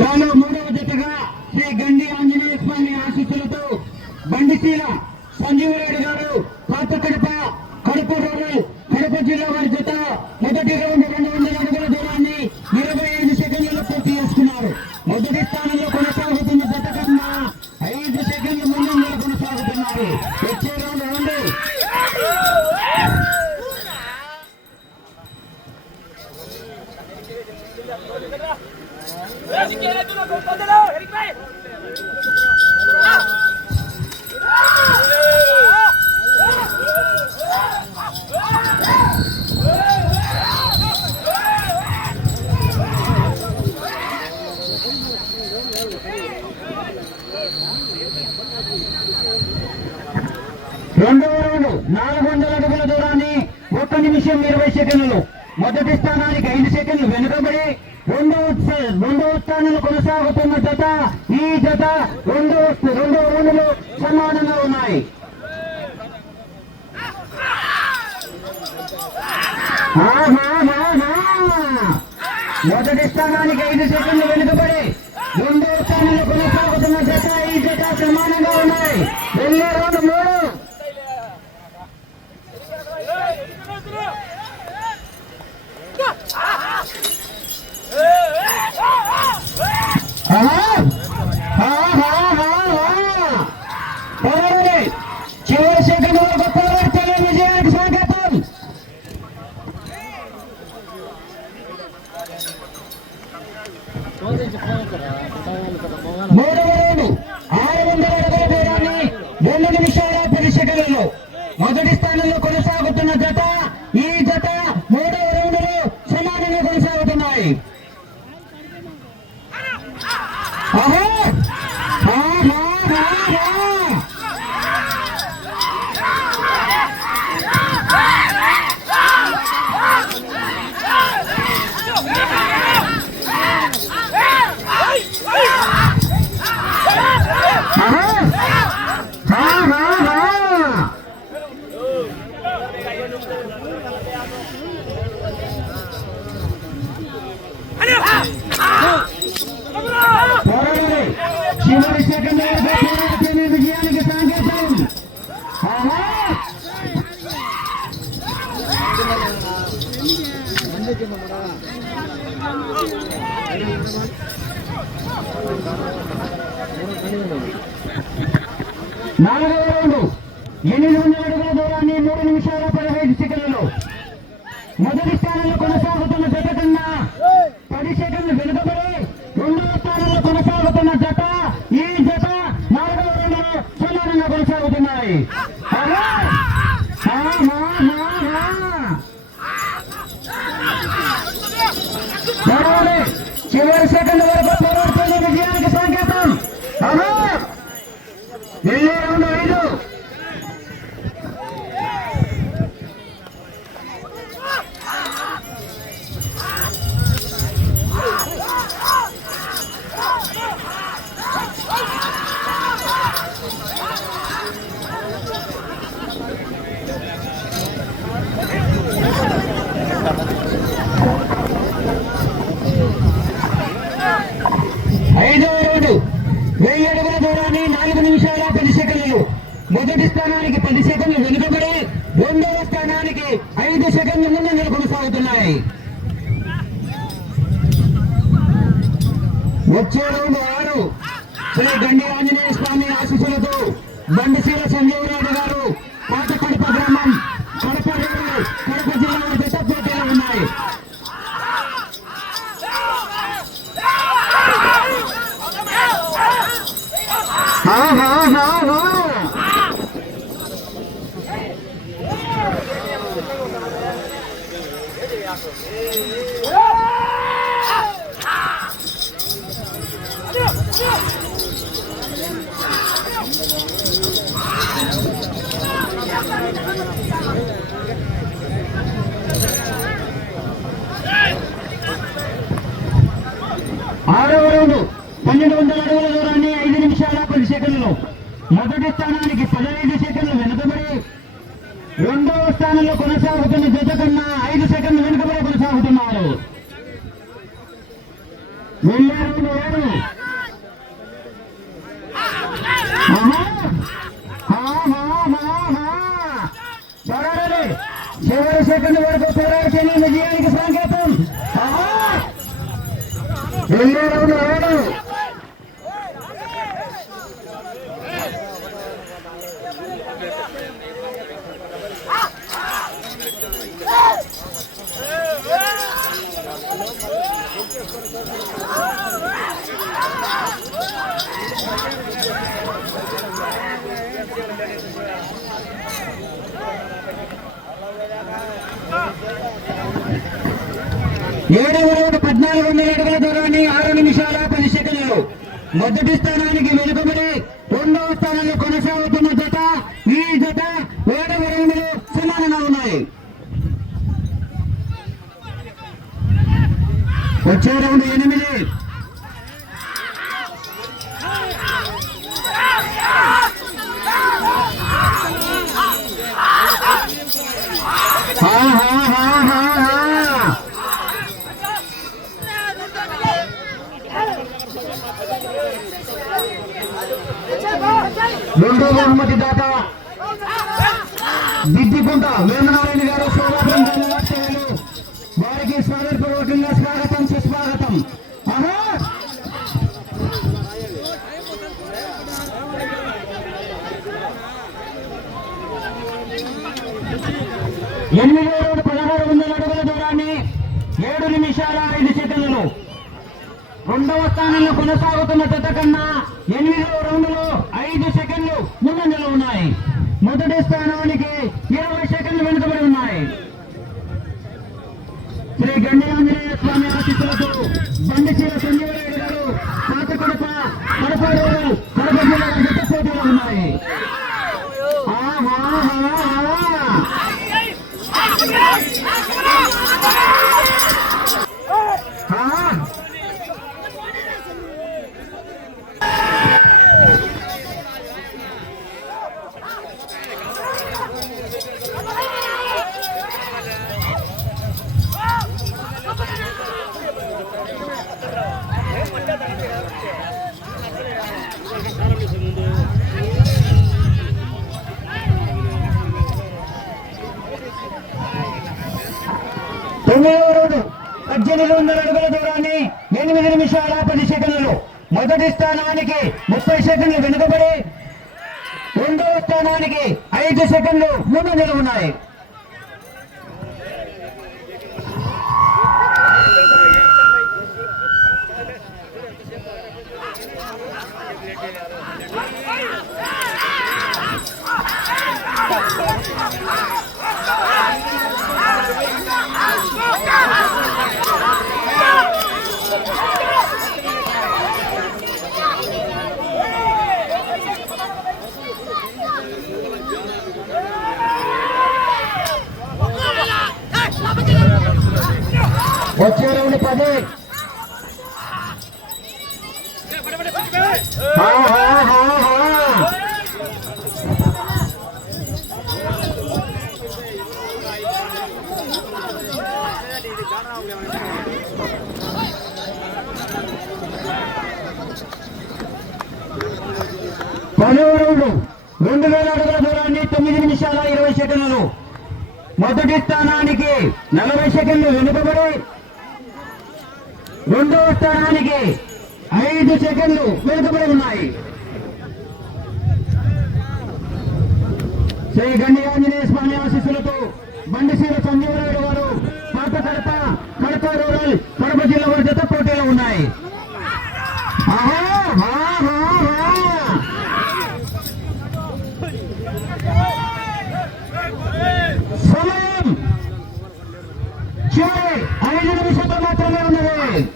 గాలో మూడవ జతగా శ్రీ గండి ఆంజనేయ స్వామి ఆశీస్సులతో బండిశీల సంజీవరెడ్డి గారు పాత కడప రూరల్ కడప జిల్లా వారి జత మొదటి రౌండ్ 200 అడుగుల దూరాన్ని 25 సెకండ్లలో పూర్తి చేసుకున్నారు. మొదటి స్థానంలో కొనసాగుతున్న జత కన్నా 5 సెకండ్ల ముందంజలో కొనసాగుతున్నారు. వచ్చే రౌండ్ 2 రెండవ రౌండ్ 400 అడుగుల దూరాన్ని 1 నిమిషం 20 సెకండ్లు. మొదటి స్థానానికి 5 సెకండ్లు వెనుకబడి రెండవ స్థానంలో కొనసాగుతున్న జత ఈ జత రెండవ రౌండ్లు సమానంగా ఉన్నాయి. మొదటి స్థానానికి 5 సెకండ్లు వెనుకబడి రెండవ స్థానంలో కొనసాగుతున్న జత ఈ జత సమానంగా ఉన్నాయి. రెండో రౌండ్ 3. చివరి సెకండ్ వరకు పోరాడుతున్న విజయానికి స్వాగతం. మూడవ రౌండ్ 600 అడుగుల దూరాన్ని 2 నిమిషాల 10 సెకండ్లలో మొదటి స్థానంలో కొనసాగుతున్న జత ఈ జత మూడవ రౌండ్లో సమానంగా కొనసాగుతున్నాయి. చివరి సెకండ్ విజయానికి సంకేతం. నాలుగవ రౌండ్ 800 అడుగుల దూరాన్ని 3 నిమిషాల 15 సెకండ్లలో మొదటి స్థానంలో కొనసాగుతున్న జత కన్నా 10 సెకండ్లు వెనుకబడి రెండవ స్థానంలో కొనసాగుతున్న జత ఈ జత నాలుగవ రౌండ్లో సమానంగా కొనసాగుతున్నాయి. చివరి సెకండ్ వరకు పోరాడుతున్న విజయానికి సంకేతం. వెళ్ళే రౌండ్ 5. ఐదవ రౌండ్ 1000 అడుగుల దూరాన్ని 4 నిమిషాల 10 సెకండ్లు మొదటి స్థానానికి 10 సెకండ్లు వెనుకబడి రెండవ స్థానానికి 5 సెకండ్ల ముందంజలు కొనసాగుతున్నాయి. వచ్చే రౌండ్ 6. శ్రీ గండి ఆంజనేయ స్వామి ఆశీస్సులతో బండిశీల సంజీవరెడ్డి గారు పాత కడప గ్రామం కడప జిల్లా జత పోటీలు ఉన్నాయి. ఆరవ రౌండ్ 1200 అడుగుల దూరాన్ని 5 నిమిషాల 10 సెకండ్లు. మొదటి స్థానానికి 15 సెకండ్లు వెనుకబడి రెండవ స్థానంలో కొనసాగుతున్న జత కన్నా 5 సెకండ్లు వెనుకబడి కొనసాగుతున్నారు. చివరి సెకండ్ వరకు పోరాడితే విజయానికి సంకేతం. రెండో రౌండ్ 7. ఏడవ రౌండ్ 1400 అడుగుల దూరాన్ని 6 నిమిషాల 10 సెకండ్లు. మొదటి స్థానానికి వెనుకబడి రెండవ స్థానంలో కొనసాగుతున్న జత ఈ జత 7వ రౌండ్లో సమానంగా ఉన్నాయి. వచ్చే రౌండ్ 8. రెండో బహుమతి దాత దిద్దికుంట వేమనారాయణ గారు శోభాపురం ధన్యవాదాలు. వారికి స్వాగతపూర్వకంగా స్వాగతం సుస్వాగతం. 1600 అడుగుల దూరాన్ని 7 నిమిషాల 5 సెకండ్లు. రెండవ స్థానంలో కొనసాగుతున్న జత కన్నా 8వ రౌండ్లో 5 సెకండ్లు ముందంజలో ఉన్నాయి. మొదటి స్థానానికి 20 సెకండ్లు వెనుకబడి ఉన్నాయి. శ్రీ గండి ఆంజనేయ స్వామి ఆశీస్సులతో బండిశీల సంజీవరాయుడు గారు పాత కడప కడప జిల్లా జత పోటీలో ఉన్నాయి. తొమ్మిదవ రౌండ్ 1800 అడుగుల దూరాన్ని 8 నిమిషాల 10 సెకండ్లు. మొదటి స్థానానికి 30 సెకండ్లు వెనుకబడి రెండవ స్థానానికి 5 సెకండ్లు ముందంజలో ఉన్నాయి. వచ్చే రౌండ్ 10. పదవ రౌండ్ 2000 అడుగుల దూరాన్ని 9 నిమిషాల 20 సెకండ్లు. మొదటి స్థానానికి 40 సెకండ్లు వెనుకబడి రెండవ స్థానానికి 5 సెకండ్లు వెనుకబడి ఉన్నాయి. శ్రీ గండి ఆంజనేయ స్వామి ఆశీస్సులతో బండిశీల సంజీవరాయుడు గారు పాత కడప రూరల్ కడప జిల్లా వారి జత పోటీలో ఉన్నాయి. సమయం చివరి 5 నిమిషాలు మాత్రమే ఉన్నది.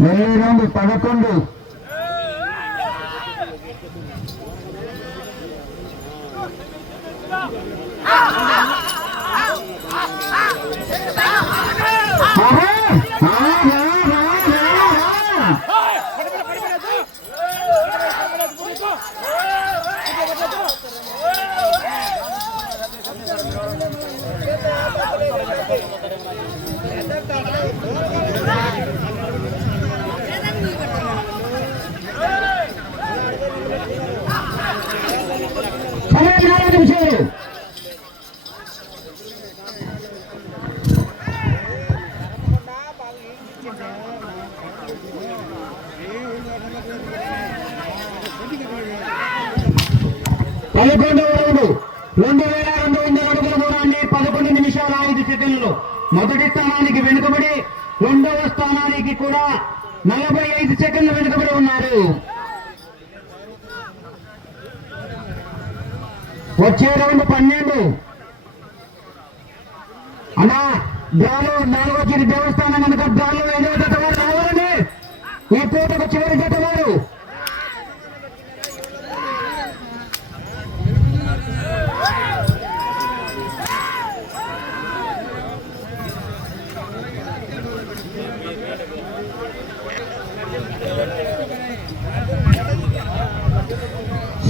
రౌండ్ 11. మొదటి స్థానానికి వెనుకబడి రెండవ స్థానానికి కూడా 45 సెకండ్లు వెనుకబడి ఉన్నారు. వచ్చే రౌండ్ 12. అలా డ్రాలో 4వ చిరు దేవస్థానం కనుక డ్రాలో 5వ జత వారు రావాలని ఈ పూటకు చివరి జత వారు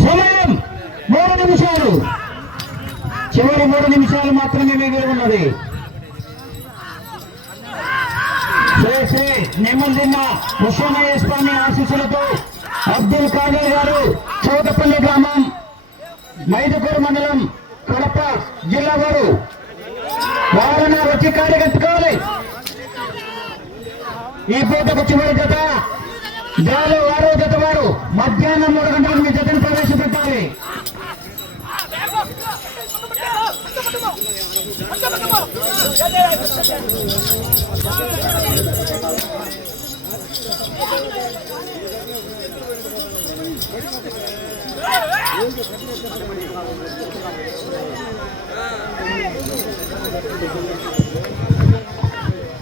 సమయం 3 నిమిషాలు. చివరి 3 నిమిషాలు మాత్రమే మిగిలి ఉన్నది. శ్రీ నెమ్మదిన్న ముషమయ్య స్వామి ఆశీస్సులతో అబ్దుల్ ఖాదర్ గారు చౌటపల్లి గ్రామం మైదుకూరు మండలం కడప జిల్లా వారు వారన్నా వచ్చి కార్యకర్తకోవాలి. ఈ పూటకు చివరి జత డ్రాలో 6వ జత వారు మధ్యాహ్నం 3 గంటలకు మీ జతను ప్రవేశపెట్టాలి.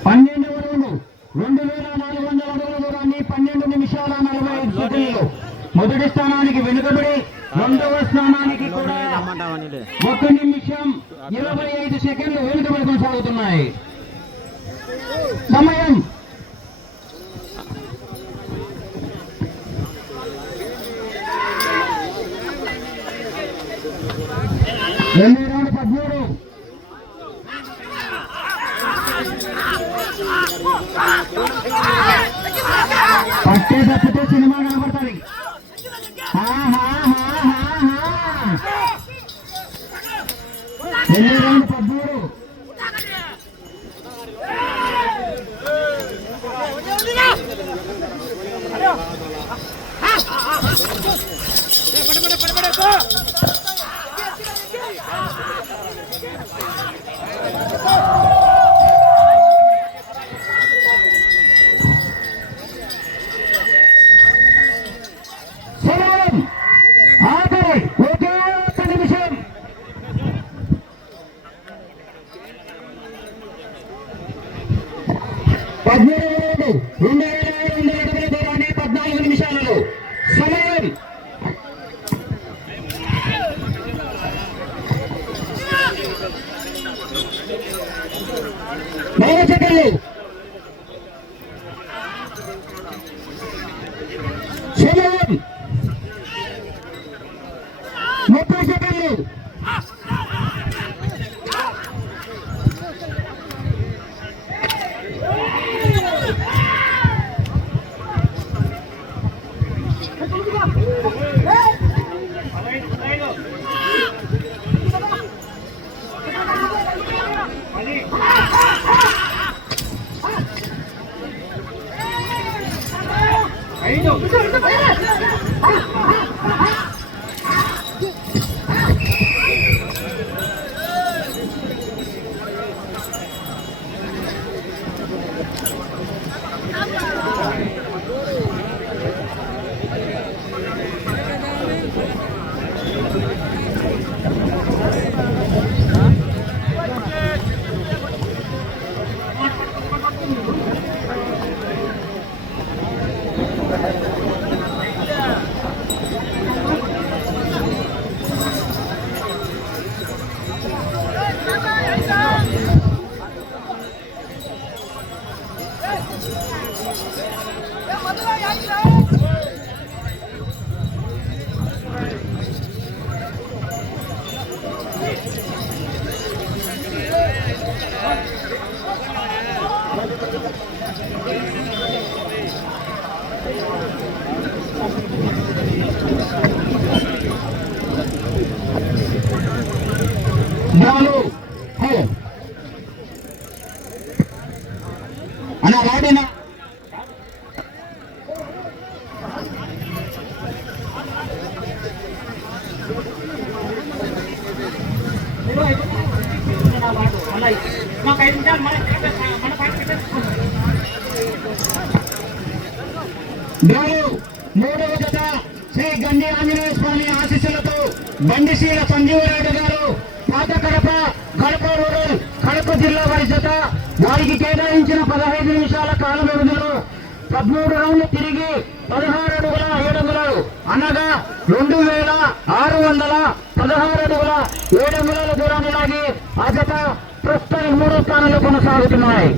పన్నెండవ రౌండ్ 2400 అడుగుల దూరాన్ని 12 నిమిషాల 45 సెకండ్లు. మొదటి స్థానానికి వెనుకబడి రెండవ స్థానానికి కూడా 1 నిమిషం 25 సెకండ్లు వెనుకబడి కొనసాగుతున్నాయి. సమయం 13. పట్టే తప్పితే సినిమా కనబడుతుంది. 13. ఆఖరి ఒకే 1 నిమిషం. పద్మూడు 2500 అడుగుల దూరాన్ని 14 నిమిషాలలో. సమయం 4 సెకండ్లు. సమయం 30 సెకండ్లు. అన్న వాడినా మూడవ జత శ్రీ గండి ఆంజనేయ స్వామి ఆశీస్సులతో బండిశీల సంజీవరెడ్డి గారు పాత కడప కడప రూరల్ కడప జిల్లా వారి జత వారికి కేటాయించిన 15 నిమిషాల కాల వ్యవధిలో 13 రౌండ్లు తిరిగి 16 అడుగుల 7 అంగుళాలు అనగా 2616 అడుగుల 7 అంగుళాల దూరాన్ని లాగి ఆ జత ప్రస్తుతానికి 3వ స్థానంలో కొనసాగుతున్నాయి.